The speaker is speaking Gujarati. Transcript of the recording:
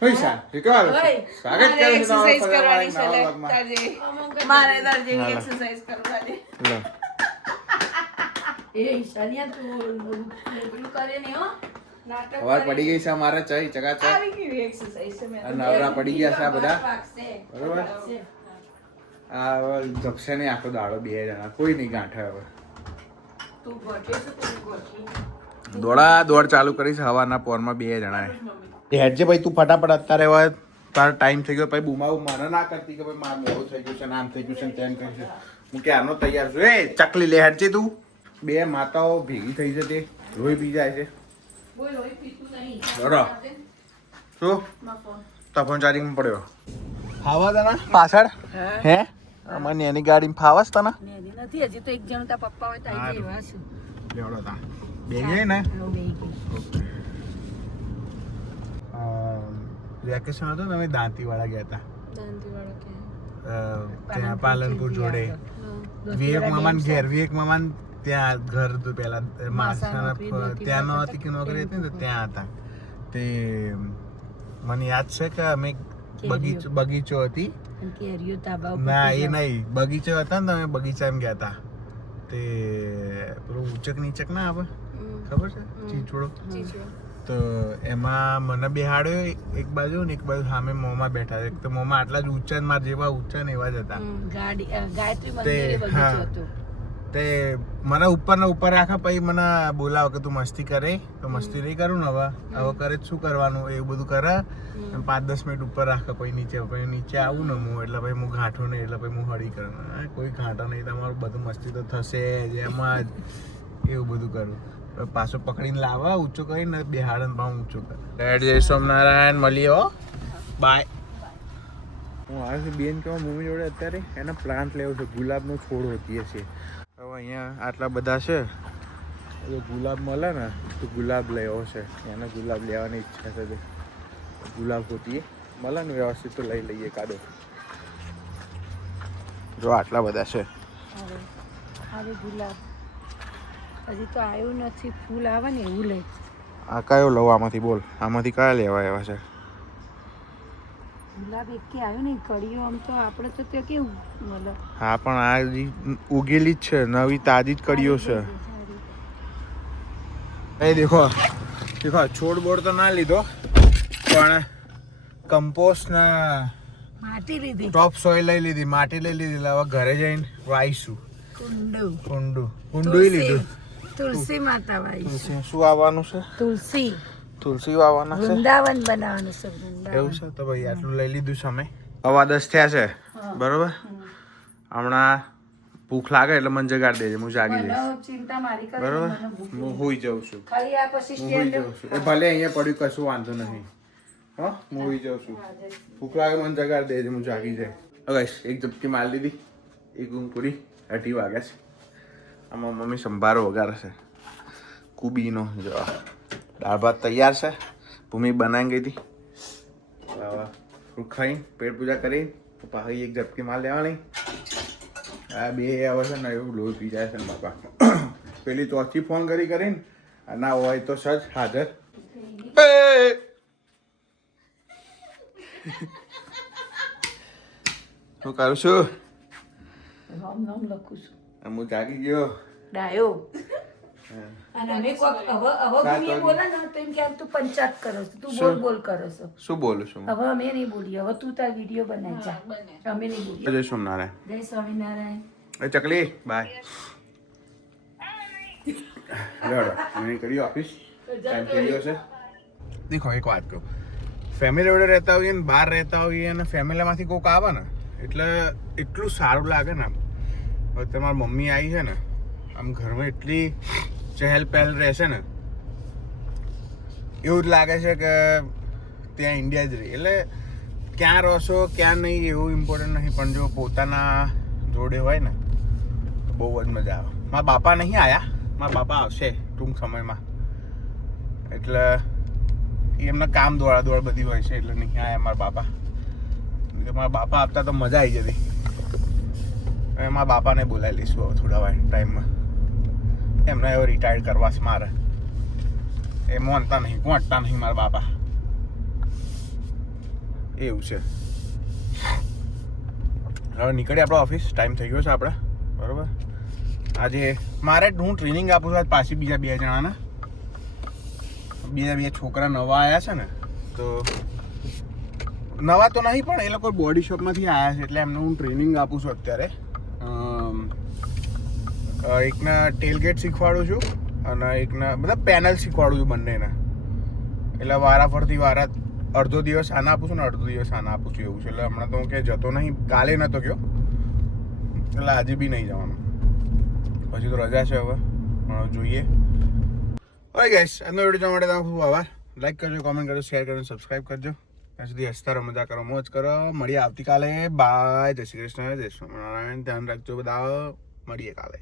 પૈસા કેવા સ્વાગત કરે છે એક્સરસાઇઝ કરવાની છે લે તમારા તારે મારે તાર જેવી એક્સરસાઇઝ કરવાની લો એ ઈશાનિયા તું પેલું કરે ને હો નાટક ખબર પડી ગઈ છે અમારે ચઈ ચકા ચક આવી કેવી એક્સરસાઇઝ છે મેં નવરા પડી ગયા છે આ બધા પાકશે બરોબર આ જપશે નહીં આખો દાડો બે જણા કોઈ નહીં ગાંઠે હવે તું ગોઠે છે તું ગોઠી દોડા દોડ ચાલુ કરીશ હવાના પોરમાં બે જણાએ હેડજે ભાઈ તું ફટાફટ અત્યારે હવે તારો ટાઈમ થઈ ગયો ભાઈ બુમાવું મને ના કરતી કે ભાઈ મારે મોડું થઈ ગયું છે નામ થઈ ગયું છે ને તેમ કહી છે હું ક્યારનો તૈયાર છું એ ચકલી લે હેડજે તું બે માતાઓ ભેગી થઈ છે તે લોહી પી જાય છે બોલ લોહી પીતું નહીં બરાબર શું માં ફોન તો ફોન ચાર્જિંગમાં પડ્યો ફાવા તને પાછળ હે અમારી એની ગાડીમાં ફાવસ તને નેદી નથી હજી તો એક જણ તા પપ્પા હોય તો આવી જેવા છું લેવડો તા બે ગઈ ને હવે બેહી ગઈ વેકેશન હતું તમે દાંતીવાડા ગયા હતા દાંતીવાળા કે ત્યાં પાલનપુર જોડે વિવેક મામાન ઘેર વિવેક મામાન ત્યાં ઘર હતું પેલા માસાના ત્યાં નહોતી કે નોકરી હતી ને તો ત્યાં હતા તે મને યાદ છે કે અમે બગીચો હતી કેરીઓ તાબા ના એ નહીં બગીચો હતા ને તમે બગીચામાં ગયા હતા તે પેલું ઉચક નીચક ના આવે ખબર છે ચીચોડો તો એમાં મને બેહાડ્યો એક બાજુ ને એક બાજુ સામે મોંમાં બેઠા એક તો મોંમાં આટલા જ ઊંચા ને મારા જેવા ઊંચા ને એવા જ હતા ગાયત્રી મંદિરે બગીચો હતો તે મને ઉપર ને ઉપર રાખે પછી મને બોલાવો કે તું મસ્તી કરે તો મસ્તી નહીં કરું ને હવે કરે શું કરવાનું એવું બધું કરે 5-10 મિનિટ ઉપર રાખે પછી નીચે આવું ને હું એટલે ભાઈ હું ગાંઠું નહીં એટલે પછી હું હળી કરું કોઈ ગાંઠો નહીં તમારું બધું મસ્તી તો થશે જ એમ જ એવું બધું કરું પાછો પકડીને લાવવા ઊંચો કરીને બેહાડે ને પાછું ઊંચો કરે જય સોમનારાયણ મળીએ હો બાય હું આવે છે બેન કેવા મમ્મી જોડે અત્યારે એના પ્લાન્ટ લેવો છે ગુલાબનો છોડ હોતીએ છે હવે અહીંયા આટલા બધા છે જો ગુલાબ મળે ને તો ગુલાબ લેવો છે એને ગુલાબ લેવાની ઈચ્છા છે તે ગુલાબ હોતીએ મળે ને વ્યવસ્થિત તો લઈ લઈએ કાઢો જો આટલા બધા છે હવે ગુલાબ હજી તો આવ્યું નથી ફૂલ આવે ને એવું લે આ કયો લઉં આમાંથી બોલ આમાંથી કયા લેવા આવ્યા છે ગુલાબ એકે આવ્યું નહીં કળીઓ આમ તો આપણે તો તે કેવું મતલબ હા પણ આ હજી ઉગેલી જ છે નવી તાજી જ કડીઓ છે એ દેખો છોડ બોડ તો ના લીધો પણ કમ્પોસ્ટ ના માટી લીધી ટોપ સોઇલ લઈ લીધી માટી લઈ લીધી હવે ઘરે જઈને વાવીશું કુંડું લીધું તુલસી માતા વાવી શું આવવાનું છે તુલસી વાવવાના છે વૃંદાવન બનાવવાનું છે વૃંદાવન એવું છે તો ભાઈ આટલું લઈ લીધું છે અમે 10:15 થયા છે બરોબર હમણાં ભૂખ લાગે એટલે મને જગાડી દેજે હું જાગી જઈશ ચિંતા મારી કરે બરોબર હું હોઈ જાઉં છું ખાલી આ પછી હું હોઈ જાઉં છું એ ભલે અહીંયા પડ્યું કશું વાંધો નહીં હા હું હોઈ જાઉં છું ભૂખ લાગે મને જગાડી દેજે હું જાગી જાય હવે એક ઝપકી મારી લીધી એક ઊંઘ પૂરી 8 વાગ્યા છે આમાં મમ્મી સંભારો વગાડે છે કુબીનો જો દાળ ભાત તૈયાર છે ભૂમિ બનાવી ગઈ હતી ફ્રૂટ ખાઈ પેટ પૂજા કરી પાછી એક ઝપકી માલ લેવાની આ બે આવે છે ને એવું લોહી પી જાય છે ને બાપા પેલી ચોથી ફોન કરીને ના હોય તો સજ હાજર શું કરું છું નામ લખું છું હું જાગી ગયો ડાયો અને અમે કોક હવે બોલે ને તો એમ કે તું પંચાયત કરો છો તું બોલ કરો છો શું બોલું છું હવે અમે નહીં બોલીએ હવે તું તાર વિડીયો બનાવી જા અમે નહીં બોલીએ જય સોમનારાયણ જય સ્વામિનારાયણ એ ચકલી બાય લેવડો મેં કરી ઓફિસ ટાઈમ થઈ ગયો છે દેખો એક વાત કહું ફેમિલી જોડે રહેતા હોઈએ ને બહાર રહેતા હોઈએ અને ફેમિલીમાંથી કોઈક આવે ને એટલે એટલું સારું લાગે ને આમ હવે તમારી મમ્મી આવી છે ને આમ ઘરમાં એટલી ચહેલ પહેલ રહેશે ને એવું જ લાગે છે કે ત્યાં ઇન્ડિયા જ રહી એટલે ક્યાં રહો ક્યાં નહીં એવું ઇમ્પોર્ટન્ટ નહીં પણ જો પોતાના જોડે હોય ને તો બહુ જ મજા આવે મારા બાપા નહીં આવ્યા મારા બાપા આવશે ટૂંક સમયમાં એટલે એમના કામ દોડ બધી હોય છે એટલે નહીં આવ્યા મારા બાપા મારા બાપા આવતા તો મજા આવી જતી મારા બાપાને બોલાવી લઈશું હવે થોડા ટાઈમમાં એમને હવે રિટાયર્ડ કરવા છે મારે એ મોનતા નહીં પહોંચતા નહીં મારા બાપા એવું છે. હવે નીકળીએ આપણો ઓફિસ, ટાઈમ થઈ ગયો છે આપણે, બરાબર. આજે મારે હું ટ્રેનિંગ આપું છું આજ પાછી બીજા 2 જણાના. બીજા 2 છોકરા નવા આવ્યા છે ને, તો નવા તો નહીં પણ એ લોકો બોડી શોપમાંથી આવ્યા છે, એટલે એમને હું ટ્રેનિંગ આપું છું અત્યારે. એકના ટેલગેટ શીખવાડું છું અને એકના મતલબ પેનલ શીખવાડું છું બંનેના. એટલે વારાફરતી અડધો દિવસ આના આપું છું ને અડધો દિવસ આના આપું છું એવું છે. એટલે હમણાં તો હું કે જતો નહીં, કાલે નહોતો ગયો, એટલે આજે બી નહીં જવાનું. પછી તો રજા છે હવે, પણ જોઈએ. ઓકે ગાઈસ, આજનો વિડીયો જોવા માટે તમારો ખૂબ આભાર. લાઈક કરજો, કોમેન્ટ કરજો, શેર કરજો, સબસ્ક્રાઈબ કરજો. ત્યાં સુધી હસતા રહો, મજા કરો, મોજ કરો. મળીએ આવતીકાલે. બાય. જય શ્રી કૃષ્ણ, જય સ્વામિનારાયણ. ધ્યાન રાખજો બધા. મળીએ કાલે.